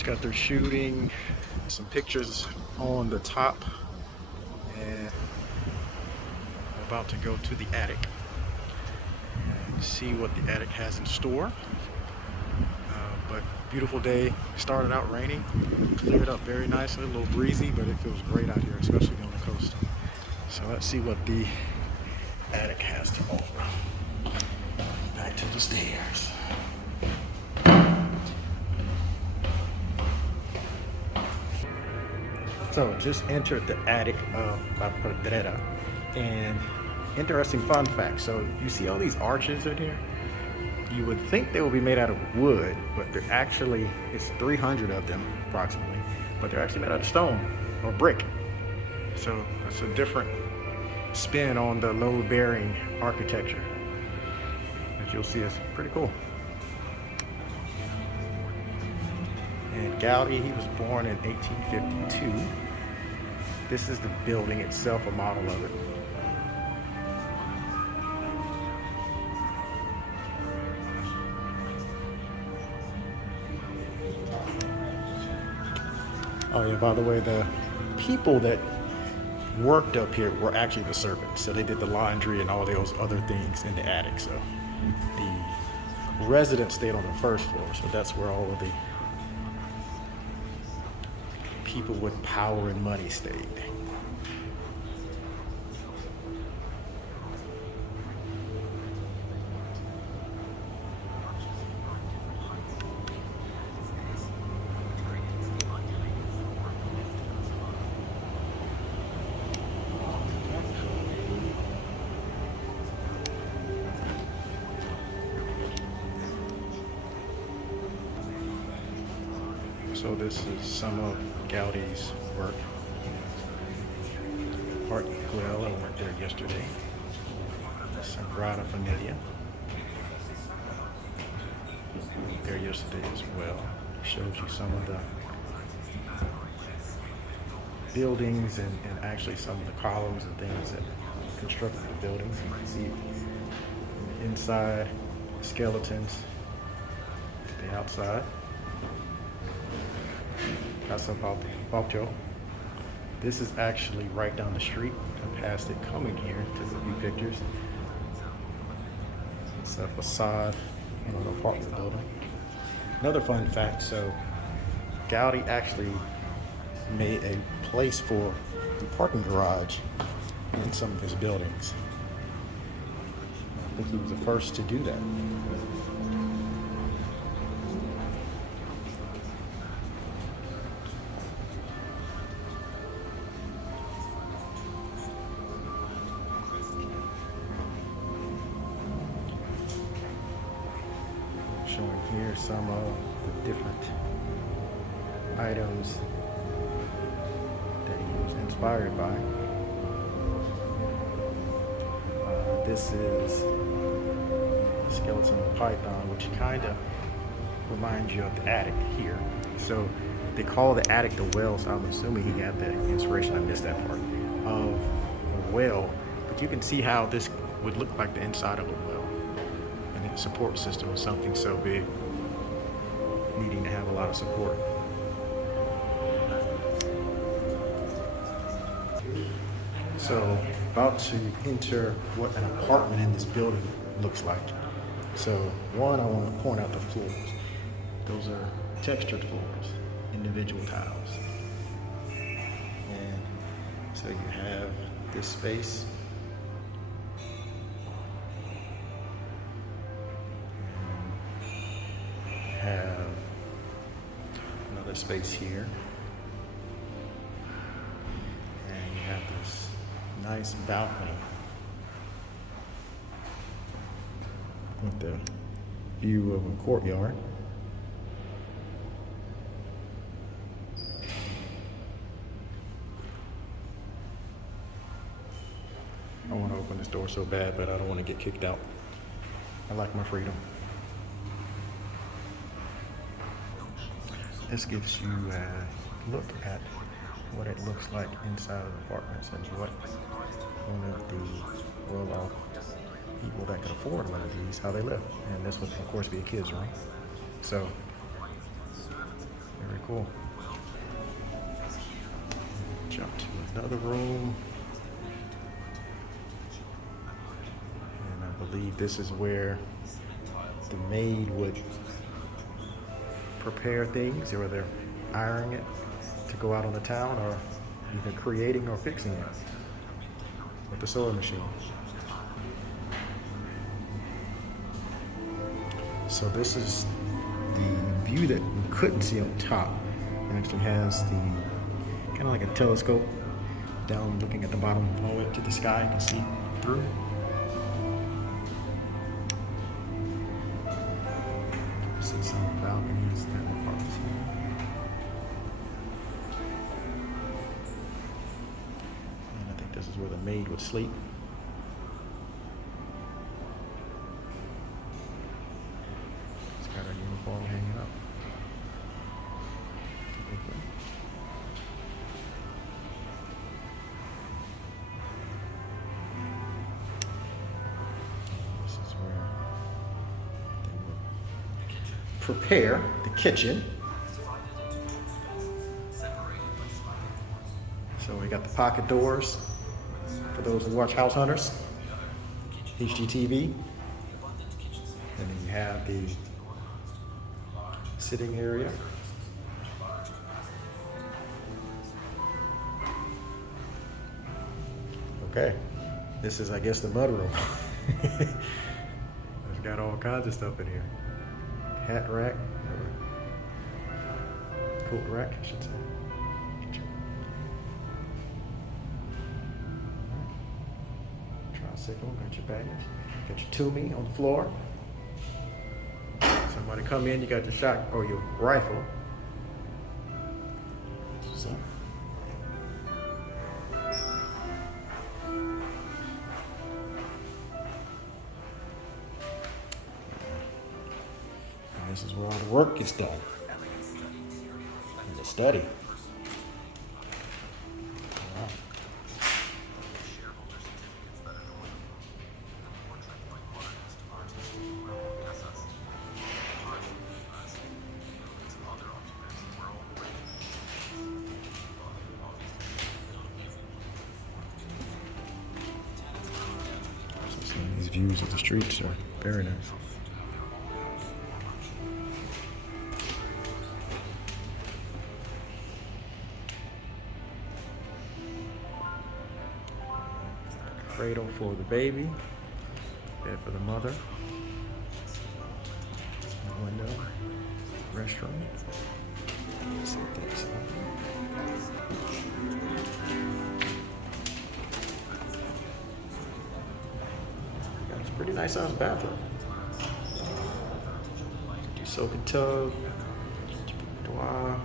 Just got through shooting some pictures on the top, and I'm about to go to the attic and see what the attic has in store. But beautiful day. Started out raining, cleared up very nicely, a little breezy, but it feels great out here, especially on the coast. So let's see what the attic has to offer. Back to the stairs. So just entered the attic of La Pedrera, and interesting fun fact. So you see all these arches in here? You would think they would be made out of wood, but they're actually, it's 300 of them approximately, but they're actually made out of stone or brick. So that's a different spin on the load-bearing architecture. As you'll see, it's pretty cool. And Gaudi, he was born in 1852. This is the building itself, a model of it. Oh yeah, by the way, the people that worked up here were actually the servants. So they did the laundry and all those other things in the attic. So the residents stayed on the first floor. So that's where all of the people with power and money stayed. So this is some of Gaudi's work. Art Grill, I went there yesterday. Sagrada Familia. Went there yesterday as well. Shows you some of the buildings and actually some of the columns and things that constructed the buildings. You can see inside skeletons, the outside. Casa Batlló. This is actually right down the street. I passed it coming here, took a few pictures. It's a facade in an apartment building. Another fun fact, so Gaudi actually made a place for the parking garage in some of his buildings. I think he was the first to do that. Showing here some of the different items that he was inspired by. This is a skeleton python, which kind of reminds you of the attic here. So they call the attic the well, so I'm assuming he got that inspiration, I missed that part, of a well. But you can see how this would look like the inside of a well. And the support system is something so big, needing to have a lot of support. So, about to enter what an apartment in this building looks like. So, one, I want to point out the floors. Those are textured floors, individual tiles. And so you have this space. Have another space here, and you have this nice balcony with the view of a courtyard. I want to open this door so bad, but I don't want to get kicked out. I like my freedom. This gives you a look at what it looks like inside of the apartments and what one of the well-off people that can afford one of these, how they live. And this would, of course, be a kid's room. So, very cool. cool. Jump to another room. And I believe this is where the maid would prepare things, or they're ironing it to go out on the town, or either creating or fixing it with the sewing machine. So this is the view that we couldn't see on top. It actually has the kind of like a telescope down looking at the bottom all the way up to the sky. You can see through. See some balconies that are parts. And I think this is where the maid would sleep. It's got her uniform hanging up. This is where they would prepare the kitchen. So we got the pocket doors for those who watch House Hunters, HGTV. And then you have the sitting area. Okay, this is, I guess, the mudroom. It's got all kinds of stuff in here. Hat rack, or coat rack, I should say. Tricycle, got your baggage. Got your Toomey on the floor. Somebody come in, you got your shot or your rifle. So. And this is where all the work gets done. And the study. These views of the streets are very nice. Cradle for the baby, bed for the mother, window, restroom. Let's see what that's like. Pretty nice sized bathroom. Do soak and tub, boudoir,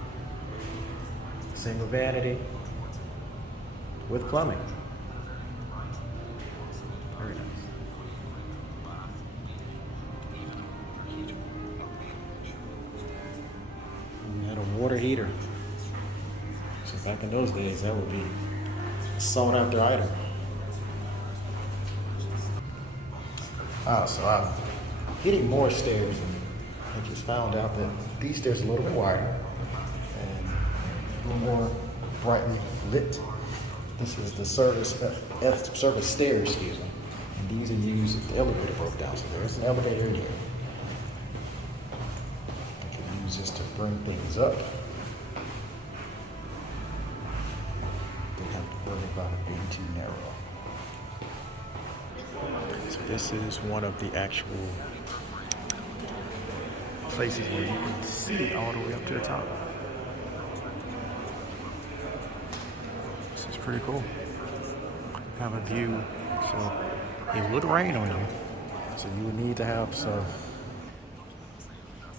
single vanity with plumbing. Very nice. And we had a water heater. So back in those days, that would be a sought after item. So I'm getting more stairs, and I just found out that these stairs are a little bit wider and a little more brightly lit. This is the service stairs, excuse me. And these are used if the elevator broke down. So there is an elevator in here. I can use this to bring things up. Don't have to worry about it being too narrow. So this is one of the actual places where you can see all the way up to the top. This is pretty cool. Have a view. So it would rain on you, so you would need to have some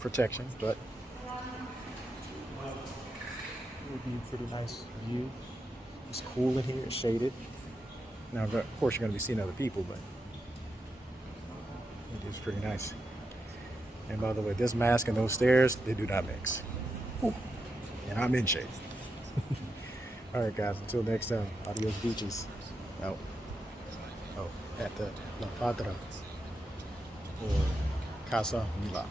protection, but it would be a pretty nice view. It's cool in here, it's shaded. Now, of course, you're going to be seeing other people, but it is pretty nice. And by the way, this mask and those stairs, they do not mix. Ooh. And I'm in shape. All right, guys, until next time, adios beaches. Out. Oh, at the La Padra or Casa Batlló.